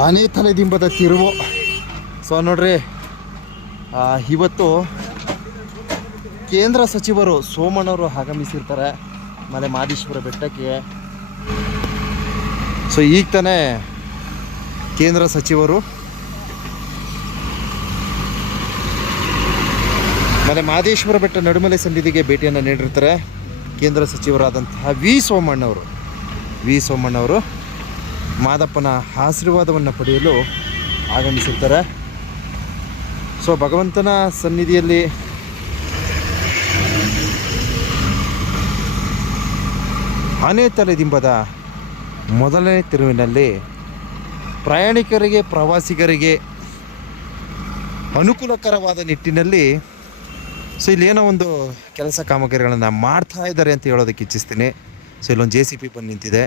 ಆನೆ ತಲೆ ದಿಂಬದ ತಿರುವು. ಸೊ, ನೋಡ್ರಿ ಇವತ್ತು ಕೇಂದ್ರ ಸಚಿವರು ಸೋಮಣ್ಣವರು ಆಗಮಿಸಿರ್ತಾರೆ ಮಲೆ ಮಾದೇಶ್ವರ ಬೆಟ್ಟಕ್ಕೆ. ಸೊ, ಈಗ ತಾನೇ ಕೇಂದ್ರ ಸಚಿವರು ಮಲೆ ಮಾದೇಶ್ವರ ಬೆಟ್ಟ ನಡುಮಲೆ ಸನ್ನಿಧಿಗೆ ಭೇಟಿಯನ್ನು ನೀಡಿರ್ತಾರೆ. ಕೇಂದ್ರ ಸಚಿವರಾದಂತಹ ವಿ ಸೋಮಣ್ಣವರು ವಿ ಸೋಮಣ್ಣವರು ಮಾದಪ್ಪನ ಆಶೀರ್ವಾದವನ್ನು ಪಡೆಯಲು ಆಗಮಿಸಿರ್ತಾರೆ. ಸೊ, ಭಗವಂತನ ಸನ್ನಿಧಿಯಲ್ಲಿ ಆನೆ ತಲೆದಿಂಬದ ಮೊದಲನೇ ತಿರುವಿನಲ್ಲಿ ಪ್ರಯಾಣಿಕರಿಗೆ, ಪ್ರವಾಸಿಗರಿಗೆ ಅನುಕೂಲಕರವಾದ ನಿಟ್ಟಿನಲ್ಲಿ ಸೊ ಏನೋ ಒಂದು ಕೆಲಸ ಕಾಮಗಾರಿಗಳನ್ನು ಮಾಡ್ತಾ ಇದ್ದಾರೆ ಅಂತ ಹೇಳೋದಕ್ಕೆ ಇಚ್ಛಿಸ್ತೀನಿ. ಸೊ ಇಲ್ಲೊಂದು ಜೆ ಸಿ ಪಿ ಬಂದು ನಿಂತಿದೆ.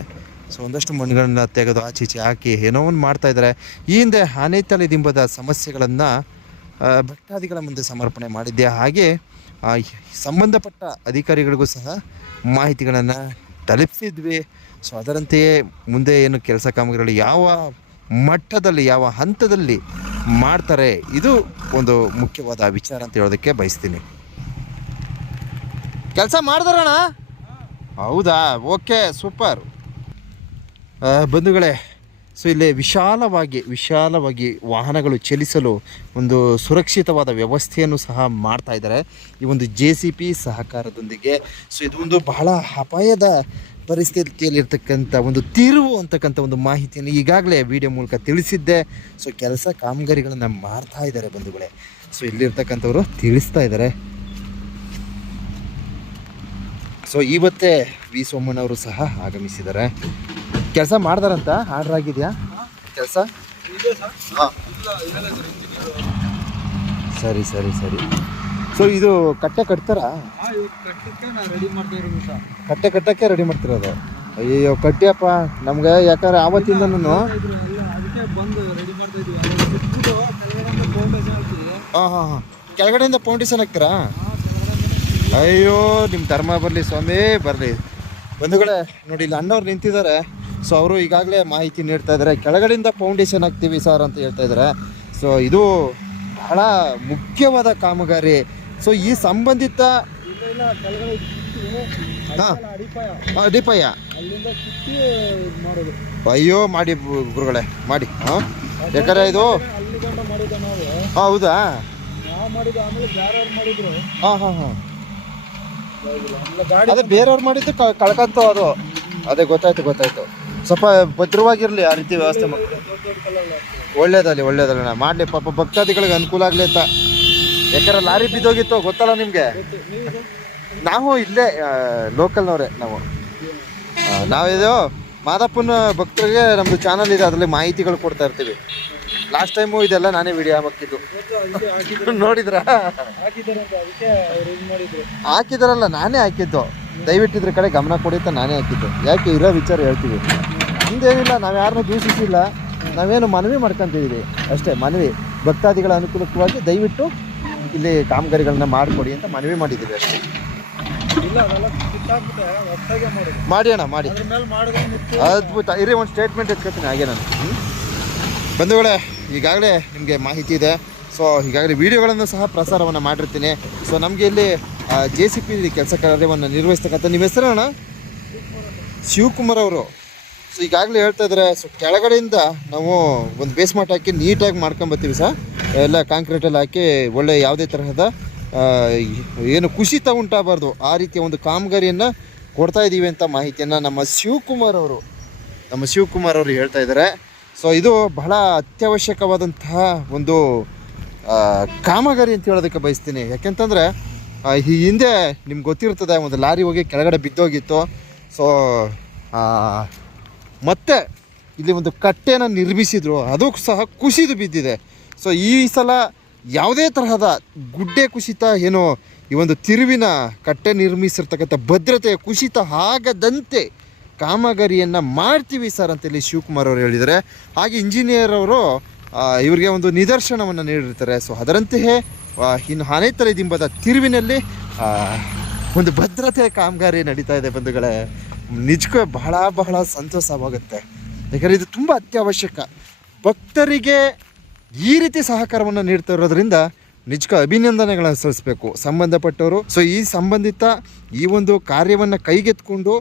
ಸೊ ಒಂದಷ್ಟು ಮಣ್ಣುಗಳನ್ನ ತೆಗೆದು ಆಚೆ ಈಚೆ ಹಾಕಿ ಏನೋ ಒಂದು ಮಾಡ್ತಾ ಇದ್ದಾರೆ. ಈ ಹಿಂದೆ ಆನೆತಲೆ ದಿಂಬದ ಸಮಸ್ಯೆಗಳನ್ನು ಭಕ್ತಾದಿಗಳ ಮುಂದೆ ಸಮರ್ಪಣೆ ಮಾಡಿದ್ದೆ ಹಾಗೆ ಸಂಬಂಧಪಟ್ಟ ಅಧಿಕಾರಿಗಳಿಗೂ ಸಹ ಮಾಹಿತಿಗಳನ್ನು ತಲುಪಿಸಿದ್ವಿ ಸೊ ಅದರಂತೆಯೇ ಮುಂದೆ ಏನು ಕೆಲಸ ಕಾಮಗಾರಿಗಳು ಯಾವ ಮಟ್ಟದಲ್ಲಿ, ಯಾವ ಹಂತದಲ್ಲಿ ಮಾಡ್ತಾರೆ, ಇದು ಒಂದು ಮುಖ್ಯವಾದ ವಿಚಾರ ಅಂತ ಹೇಳೋದಕ್ಕೆ ಬಯಸ್ತೀನಿ. ಕೆಲಸ ಮಾಡಿದಾರಣ ಹೌದಾ? Okay, super. ಬಂಧುಗಳೇ, ಸೊ ಇಲ್ಲಿ ವಿಶಾಲವಾಗಿ ವಿಶಾಲವಾಗಿ ವಾಹನಗಳು ಚಲಿಸಲು ಒಂದು ಸುರಕ್ಷಿತವಾದ ವ್ಯವಸ್ಥೆಯನ್ನು ಸಹ ಮಾಡ್ತಾ ಇದ್ದಾರೆ. ಈ ಒಂದು ಜೆ ಸಿ ಪಿ ಸಹಕಾರದೊಂದಿಗೆ. ಸೊ ಇದು ಒಂದು ಬಹಳ ಅಪಾಯದ ಪರಿಸ್ಥಿತಿಯಲ್ಲಿರ್ತಕ್ಕಂಥ ಒಂದು ತಿರುವು ಅಂತಕ್ಕಂಥ ಒಂದು ಮಾಹಿತಿಯನ್ನು ಈಗಾಗಲೇ ವಿಡಿಯೋ ಮೂಲಕ ತಿಳಿಸಿದ್ದೆ. ಸೊ ಕೆಲಸ ಕಾಮಗಾರಿಗಳನ್ನು ಮಾಡ್ತಾ ಇದ್ದಾರೆ ಬಂಧುಗಳೇ. ಸೊ ಇಲ್ಲಿರ್ತಕ್ಕಂಥವರು ತಿಳಿಸ್ತಾ ಇದ್ದಾರೆ. ಸೊ ಇವತ್ತೇ ವಿ ಸೋಮಣ್ಣವರು ಸಹ ಆಗಮಿಸಿದ್ದಾರೆ. ಕೆಲಸ ಮಾಡ್ದಾರಂತ? ಆರ್ಡರ್ ಆಗಿದೆಯಾ? ಕೆಲಸ? ಸರಿ ಸರಿ ಸರಿ. ಸೊ ಇದು ಕಟ್ಟೆ ಕಟ್ತಾರಾ? ಕಟ್ಟೆ ಕಟ್ಟಕ್ಕೆ ರೆಡಿ ಮಾಡ್ತಿರೋದು. ಅಯ್ಯೋ ಕಟ್ಟಿಯಪ್ಪ ನಮ್ಗೆ ಯಾಕಂದ್ರೆ ಆವತ್ತಿಂದ ಹಾಂ ಹಾಂ ಹಾಂ ಕೆಳಗಡೆಯಿಂದ ಫೌಂಡೇಶನ್ ಹಾಕ್ತೀರಾ? ಅಯ್ಯೋ ನಿಮ್ಮ ಧರ್ಮ ಬರಲಿ ಸ್ವಾಮಿ ಬರಲಿ. ಬಂಧುಗಳೇ ನೋಡಿ ಇಲ್ಲಿ ಅಣ್ಣವ್ರು ನಿಂತಿದ್ದಾರೆ. ಸೊ ಅವರು ಈಗಾಗಲೇ ಮಾಹಿತಿ ನೀಡ್ತಾ ಇದ್ದಾರೆ. ಕೆಳಗಡೆಯಿಂದ ಫೌಂಡೇಶನ್ ಹಾಕ್ತೀವಿ ಸರ್ ಅಂತ ಹೇಳ್ತಾ ಇದ್ದಾರೆ. ಸೊ ಇದು ಬಹಳ ಮುಖ್ಯವಾದ ಕಾಮಗಾರಿ. ಸೊ ಈ ಸಂಬಂಧಿತ ಹಾಂ. ಅಡಿಪಾಯ, ಅಯ್ಯೋ ಮಾಡಿ ಗುರುಗಳೇ ಮಾಡಿ. ಹಾಂ? ಯಾಕಂದ್ರೆ ಇದು ಹೌದಾ? ಹಾಂ ಹಾಂ ಹಾಂ. ಅದೇ ಬೇರೆಯವ್ರು ಮಾಡಿದ್ದು ಕ- ಕಳ್ಕಂತು ಅದು. ಅದೇ ಗೊತ್ತಾಯ್ತು ಗೊತ್ತಾಯ್ತು. ಸ್ವಲ್ಪ ಭದ್ರವಾಗಿರ್ಲಿ ಆ ರೀತಿ ವ್ಯವಸ್ಥೆ ಮಾಡಿ ಒಳ್ಳೇದಲ್ಲಿ, ಒಳ್ಳೇದಲ್ಲ ಮಾಡಲಿ, ಪಾಪ ಭಕ್ತಾದಿಗಳಿಗೆ ಅನುಕೂಲ ಆಗಲಿ ಅಂತ. ಯಾಕಂದ್ರೆ ಲಾರಿ ಬಿದ್ದೋಗಿತ್ತು, ಗೊತ್ತಲ್ಲ ನಿಮಗೆ? ನಾವು ಇಲ್ಲೇ ಲೋಕಲ್ನವರೇ ನಾವು. ನಾವಿದು ಮಾದಪ್ಪನ ಭಕ್ತರಿಗೆ ನಮ್ಮದು ಚಾನಲ್ ಇದೆ, ಅದರಲ್ಲಿ ಮಾಹಿತಿಗಳು ಕೊಡ್ತಾ ಇರ್ತೀವಿ. ಲಾಸ್ಟ್ ಟೈಮು ಇದೆಲ್ಲ ನಾನೇ ವಿಡಿಯೋ ಹಾಕಿದ್ದು ನೋಡಿದ್ರ? ಹಾಕಿದಾರಲ್ಲ, ನಾನೇ ಹಾಕಿದ್ದು. ದಯವಿಟ್ಟು ಇದ್ರ ಕಡೆ ಗಮನ ಕೊಡಿ ಅಂತ ನಾನೇ ಹಾಕಿದ್ದು. ಯಾಕೆ ಇರೋ ವಿಚಾರ ಹೇಳ್ತೀವಿ. ನಮ್ದೇನಿಲ್ಲ ನಾವು ಯಾರನ್ನೂ ದೂಷಿಸಿಲ್ಲ. ನಾವೇನು ಮನವಿ ಮಾಡ್ಕೊಂತಿದ್ದೀವಿ ಅಷ್ಟೇ, ಮನವಿ. ಭಕ್ತಾದಿಗಳ ಅನುಕೂಲಕ್ಕಾಗಿ ದಯವಿಟ್ಟು ಇಲ್ಲಿ ಕಾಮಗಾರಿಗಳನ್ನ ಮಾಡಿಕೊಡಿ ಅಂತ ಮನವಿ ಮಾಡಿದ್ದೀವಿ ಅಷ್ಟೇ. ಮಾಡಿ ಅಣ್ಣ, ಮಾಡಿ. ಅದ್ಭುತ. ಇರಿ, ಒಂದು ಸ್ಟೇಟ್ಮೆಂಟ್ ಎತ್ಕೊತೀನಿ ಹಾಗೆ ನಾನು? ಬಂಧುಗಳೇ ಈಗಾಗಲೇ ನಿಮಗೆ ಮಾಹಿತಿ ಇದೆ. ಸೊ ಈಗಾಗಲೇ ವಿಡಿಯೋಗಳನ್ನು ಸಹ ಪ್ರಸಾರವನ್ನು ಮಾಡಿರ್ತೀನಿ. ಸೊ ನಮಗೆ ಇಲ್ಲಿ ಜೆ ಸಿ ಪಿ ಕೆಲಸ ಕಾರ್ಯವನ್ನು ನಿರ್ವಹಿಸ್ತಕ್ಕಂಥ ನಿಮ್ಮ ಹೆಸರು ಅಣ್ಣ? ಶಿವಕುಮಾರ್ ಅವರು. ಸೊ ಈಗಾಗಲೇ ಹೇಳ್ತಾ ಇದ್ದಾರೆ ಸೊ ಕೆಳಗಡೆಯಿಂದ ನಾವು ಒಂದು ಬೇಸ್ಮೆಂಟ್ ಹಾಕಿ ನೀಟಾಗಿ ಮಾಡ್ಕೊಂಬತ್ತೀವಿ ಸರ್. ಎಲ್ಲ ಕಾಂಕ್ರೀಟಲ್ಲಿ ಹಾಕಿ ಒಳ್ಳೆ ಯಾವುದೇ ತರಹದ ಏನು ಕುಸಿತ ಉಂಟಾಗಬಾರ್ದು. ಆ ರೀತಿಯ ಒಂದು ಕಾಮಗಾರಿಯನ್ನು ಕೊಡ್ತಾ ಇದ್ದೀವಿ ಅಂತ ಮಾಹಿತಿಯನ್ನು ನಮ್ಮ ಶಿವಕುಮಾರ್ ಅವರು, ನಮ್ಮ ಶಿವಕುಮಾರ್ ಅವರು ಹೇಳ್ತಾ ಇದ್ದಾರೆ. ಸೊ ಇದು ಬಹಳ ಅತ್ಯವಶ್ಯಕವಾದಂತಹ ಒಂದು ಕಾಮಗಾರಿ ಅಂತ ಹೇಳೋದಕ್ಕೆ ಬಯಸ್ತೀನಿ. ಯಾಕೆಂತಂದರೆ ಈ ಹಿಂದೆ ನಿಮ್ಗೆ ಗೊತ್ತಿರ್ತದೆ, ಒಂದು ಲಾರಿ ಹೋಗಿ ಕೆಳಗಡೆ ಬಿದ್ದೋಗಿತ್ತು. ಸೊ ಮತ್ತೆ ಇಲ್ಲಿ ಒಂದು ಕಟ್ಟೆನ ನಿರ್ಮಿಸಿದ್ರು. ಅದು ಸಹ ಕುಸಿದು ಬಿದ್ದಿದೆ. ಸೊ ಈ ಸಲ ಯಾವುದೇ ತರಹದ ಗುಡ್ಡೆ ಕುಸಿತ, ಏನೋ ಈ ಒಂದು ತಿರುವಿನ ಕಟ್ಟೆ ನಿರ್ಮಿಸಿರ್ತಕ್ಕಂಥ ಭದ್ರತೆ ಕುಸಿತ ಆಗದಂತೆ ಕಾಮಗಾರಿಯನ್ನು ಮಾಡ್ತೀವಿ ಸರ್ ಅಂತೇಳಿ ಶಿವಕುಮಾರ್ ಅವರು ಹೇಳಿದ್ದಾರೆ. ಹಾಗೆ ಇಂಜಿನಿಯರ್ ಅವರು ಇವರಿಗೆ ಒಂದು ನಿದರ್ಶನವನ್ನು ನೀಡಿರ್ತಾರೆ. ಸೊ ಅದರಂತೆಯೇ ಇನ್ನು ಆನೆತಲೆ ದಿಂಬದ ತಿರುವಿನಲ್ಲಿ ಒಂದು ಭದ್ರತೆ ಕಾಮಗಾರಿ ನಡೀತಾ ಇದೆ ಬಂಧುಗಳೇ. ನಿಜಕ್ಕೂ ಬಹಳ ಬಹಳ ಸಂತೋಷವಾಗುತ್ತೆ. ಯಾಕಂದರೆ ಇದು ತುಂಬ ಅತ್ಯವಶ್ಯಕ. ಭಕ್ತರಿಗೆ ಈ ರೀತಿ ಸಹಕಾರವನ್ನು ನೀಡ್ತಾ ಇರೋದ್ರಿಂದ ನಿಜಕ್ಕೂ ಅಭಿನಂದನೆಗಳನ್ನು ಸಲ್ಲಿಸಬೇಕು. ಸಂಬಂಧಪಟ್ಟವರು ಸೊ ಈ ಸಂಬಂಧಿತ ಈ ಒಂದು ಕಾರ್ಯವನ್ನು ಕೈಗೆತ್ಕೊಂಡು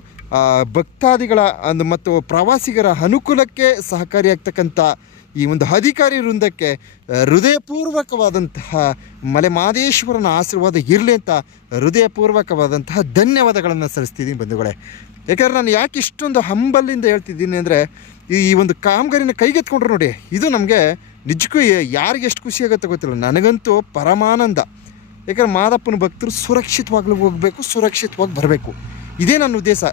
ಭಕ್ತಾದಿಗಳ ಒಂದು ಮತ್ತು ಪ್ರವಾಸಿಗರ ಅನುಕೂಲಕ್ಕೆ ಸಹಕಾರಿಯಾಗ್ತಕ್ಕಂಥ ಈ ಒಂದು ಅಧಿಕಾರಿ ವೃಂದಕ್ಕೆ ಹೃದಯಪೂರ್ವಕವಾದಂತಹ ಮಲೆ ಮಾದೇಶ್ವರನ ಆಶೀರ್ವಾದ ಇರಲಿ ಅಂತ ಹೃದಯಪೂರ್ವಕವಾದಂತಹ ಧನ್ಯವಾದಗಳನ್ನು ಸಲ್ಲಿಸ್ತಿದ್ದೀನಿ ಬಂಧುಗಳೇ. ಯಾಕಂದರೆ ನಾನು ಯಾಕೆ ಇಷ್ಟೊಂದು ಹಂಬಲಿಂದ ಹೇಳ್ತಿದ್ದೀನಿ ಅಂದರೆ ಈ ಒಂದು ಕಾಮಗಾರಿನ ಕೈಗೆತ್ಕೊಂಡ್ರು ನೋಡಿ, ಇದು ನಮಗೆ ನಿಜಕ್ಕೂ ಯಾರಿಗೆ ಎಷ್ಟು ಖುಷಿ ಆಗುತ್ತೆ ಗೊತ್ತಿಲ್ಲ. ನನಗಂತೂ ಪರಮಾನಂದ. ಯಾಕಂದ್ರೆ ಮಾದಪ್ಪನ ಭಕ್ತರು ಸುರಕ್ಷಿತವಾಗ್ಲೂ ಹೋಗಬೇಕು, ಸುರಕ್ಷಿತವಾಗಿ ಬರಬೇಕು. ಇದೇ ನನ್ನ ಉದ್ದೇಶ.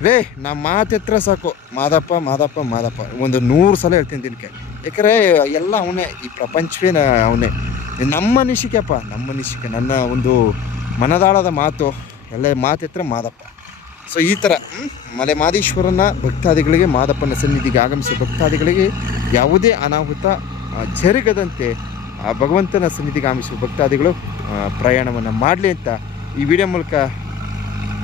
ರೇ ನಮ್ಮ ಮಾತೆತ್ರ ಸಾಕು. ಮಾದಪ್ಪ ಮಾದಪ್ಪ ಮಾದಪ್ಪ. ಒಂದು ನೂರು ಸಲ ಹೇಳ್ತೀನಿ ದಿನಕ್ಕೆ. ಯಾಕಂದರೆ ಎಲ್ಲ ಅವನೇ, ಈ ಪ್ರಪಂಚವೇ ಅವನೇ. ನಮ್ಮ ಅನಿಸಿಕೆಪ್ಪ ನಮ್ಮ ಅನಿಸಿಕೆ ನನ್ನ ಒಂದು ಮನದಾಳದ ಮಾತು. ಎಲ್ಲ ಮಾತೆತ್ರ ಮಾದಪ್ಪ. ಸೊ ಈ ಥರ ಮಲೆ ಮಾದೇಶ್ವರನ ಭಕ್ತಾದಿಗಳಿಗೆ, ಮಾದಪ್ಪನ ಸನ್ನಿಧಿಗೆ ಆಗಮಿಸುವ ಭಕ್ತಾದಿಗಳಿಗೆ ಯಾವುದೇ ಅನಾಹುತ ಜರುಗದಂತೆ ಆ ಭಗವಂತನ ಸನ್ನಿಧಿಗೆ ಆಗಮಿಸುವ ಭಕ್ತಾದಿಗಳು ಪ್ರಯಾಣವನ್ನು ಮಾಡಲಿ ಅಂತ ಈ ವಿಡಿಯೋ ಮೂಲಕ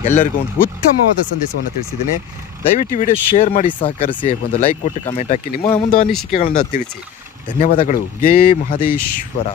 ಎಲ್ಲರಿಗೂ ಒಂದು ಉತ್ತಮವಾದ ಸಂದೇಶವನ್ನು ತಿಳಿಸಿದ್ದೇನೆ. ದಯವಿಟ್ಟು ವಿಡಿಯೋ ಶೇರ್ ಮಾಡಿ, ಸಹಕರಿಸಿ, ಒಂದು ಲೈಕ್ ಕೊಟ್ಟು, ಕಮೆಂಟ್ ಹಾಕಿ, ನಿಮ್ಮ ಒಂದು ಅನಿಸಿಕೆಗಳನ್ನು ತಿಳಿಸಿ. ಧನ್ಯವಾದಗಳು. ಗೇ ಮಹದೇಶ್ವರ.